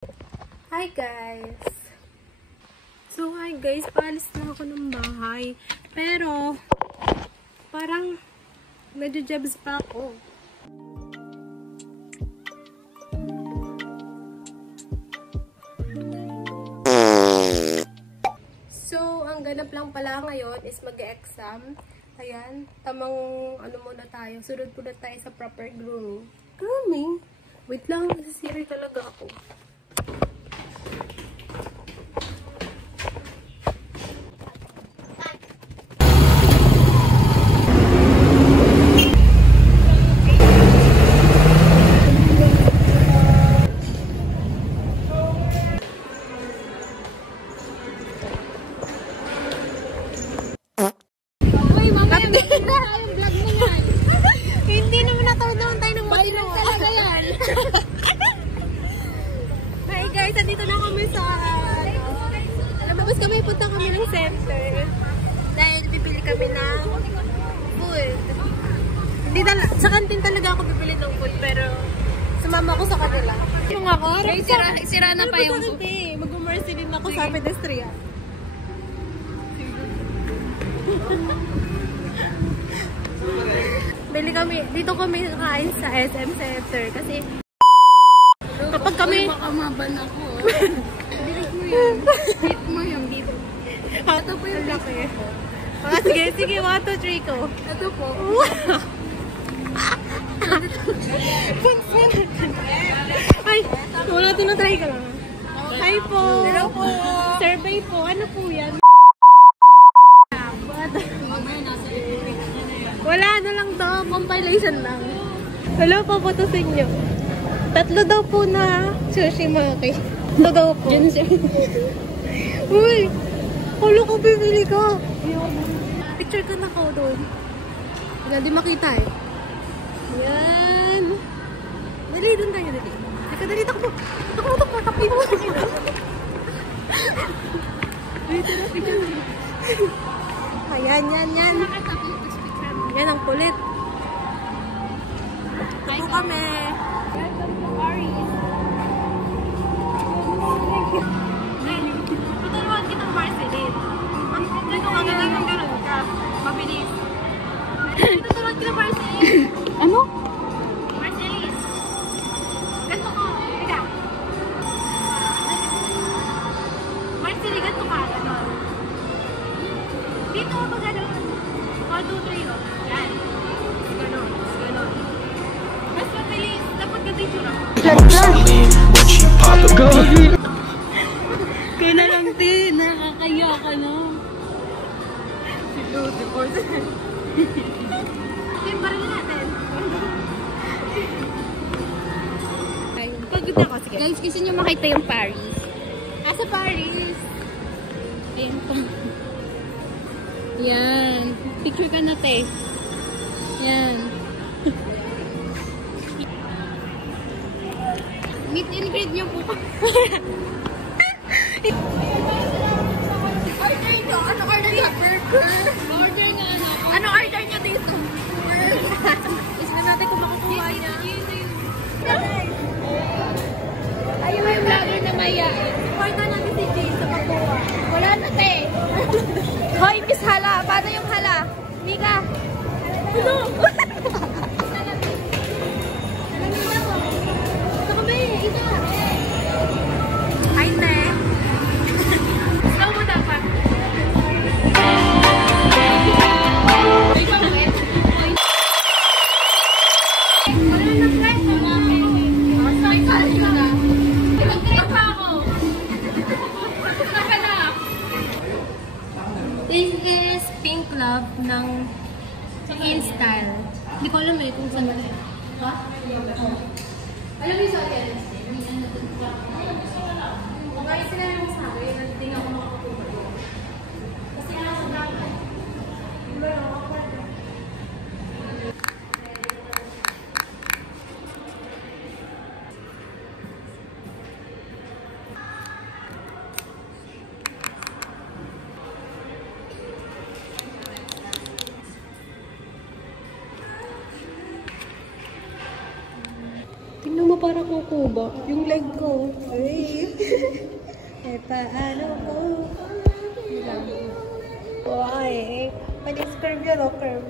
Hi guys! So hi guys, paalis na ako ng bahay. Pero, parang medyo jebs pa ako. So, ang ganap lang pala ngayon is mag-exam. Ayan, tamang ano muna tayo. Sunod muna tayo sa proper grooming. Grooming? Wait lang, nasisiri talaga ako. Hindi naman natawag tayo ng matino. Talaga yan. Hi guys, andito na kami sa lumabas kami, punta kami ng center. Dahil bibili kami ng food. Hindi sa kantin talaga ako bibili ng food, pero sumama ako sa kanila. Kung ako, sira na pa yung food. Mag-mercy din ako sa pedestrian. Bili kami, dito kami kain sa SM Center kasi kapag kami baka maban ako. Bilis mo yan. Hit mo yung dito. Ito po yung laki. Sige, 1, 2, 3 ko. Ito po. Ay, wala tinatry ka lang. Hi po. Hello po. Survey po. Ano po yan? Wala na lang to. Compilation lang. Hello po, putusin nyo. 3 daw po na sushi maki. 3 daw po. Yan siya. Uy! Kulo ko bibili ko. Picture ko na ko doon. Hindi makita eh. Yan. Dali, doon tayo. Dali. Teka, dali. Takbo. Takbo mo. Ayan, yan. Yan ang kulit. Ito kami. Tutulungan kitang Marceline. Dito ka ganun ka. Mabilis. Tutulungan kitang Marceline. Ano? Marceline. Ganto ko. Teka. Marceline, ganto ka. Ganon. Dito ako ganon. 1, 2, 3, oh. Yan. Ganon. Mas mabilis. Dapat ganito yung tsura. Kaya na lang din. Nakakaya ka na. Yung baril natin. Pagod ako. Sige. Guys, gusto nyo makita yung Paris. Sa Paris. Ayan po. Yan. Picture ka na, te. Yan. Meet and greet nyo po. Order nyo. Ano order nyo? Burger. Order na ano. Ano order nyo dito? Isman natin kung makukuha niya. Ayaw yung vlogger na mayain. Importa natin si Jay sa makuha. Wala na, te. Hoy, Miss Hala. Paano yung Hala? Mika. Ano? Ito kami. Ito. Hi, te. Slow mo dapat. This is Pink Love ng InStyle. Hindi ko alam eh kung saan. Ha? Alam mo yung sa akin? Guys, sila lang sa akin. Hindi nga ako makakuha. Kasi nga sa dapat. Tingnan mo para kung yung kuba. Yung leg ko. Ay. Eh, paano ko? Why? Pa-describe yun, o curve.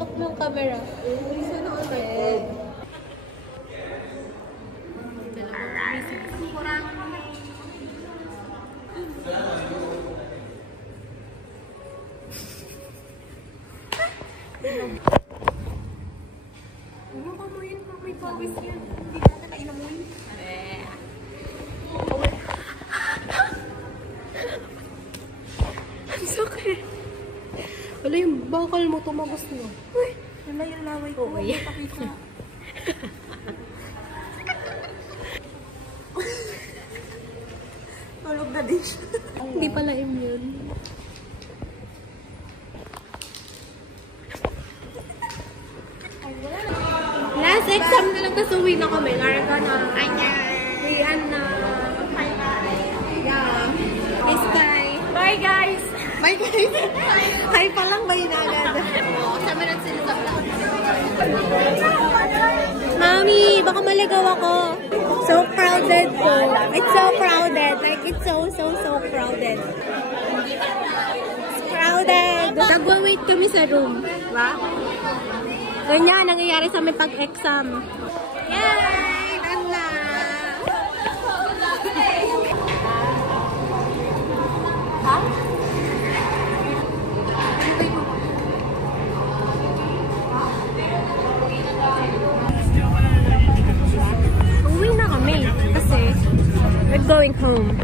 Look mo ang camera. Saan ako tayo? Ano ka mo yun? May pawis yan. Hindi natin kainamoy. Ang sakit. Wala yung bakal mo tumagos mo. Uy, wala yung laway ko. Okay. Pakita. Tulog na din siya. Hindi pala immune. Last exam na lang, tapos uwi na kami. Larga na. Rian na. Yeah. Hey, Sky. Bye guys! Bye, guys. Hi pa lang, bye na agad. Kasama lang sila sa vlog. Mami, baka maligaw ako. So crowded po. It's so crowded. Like, it's so crowded. It's crowded. Nagwa-wait kami sa room. Diba? Ganyan, nangyayari sa amin pag-exam. Yay! Nanda! Ha? Uwi na kami kasi we're going home.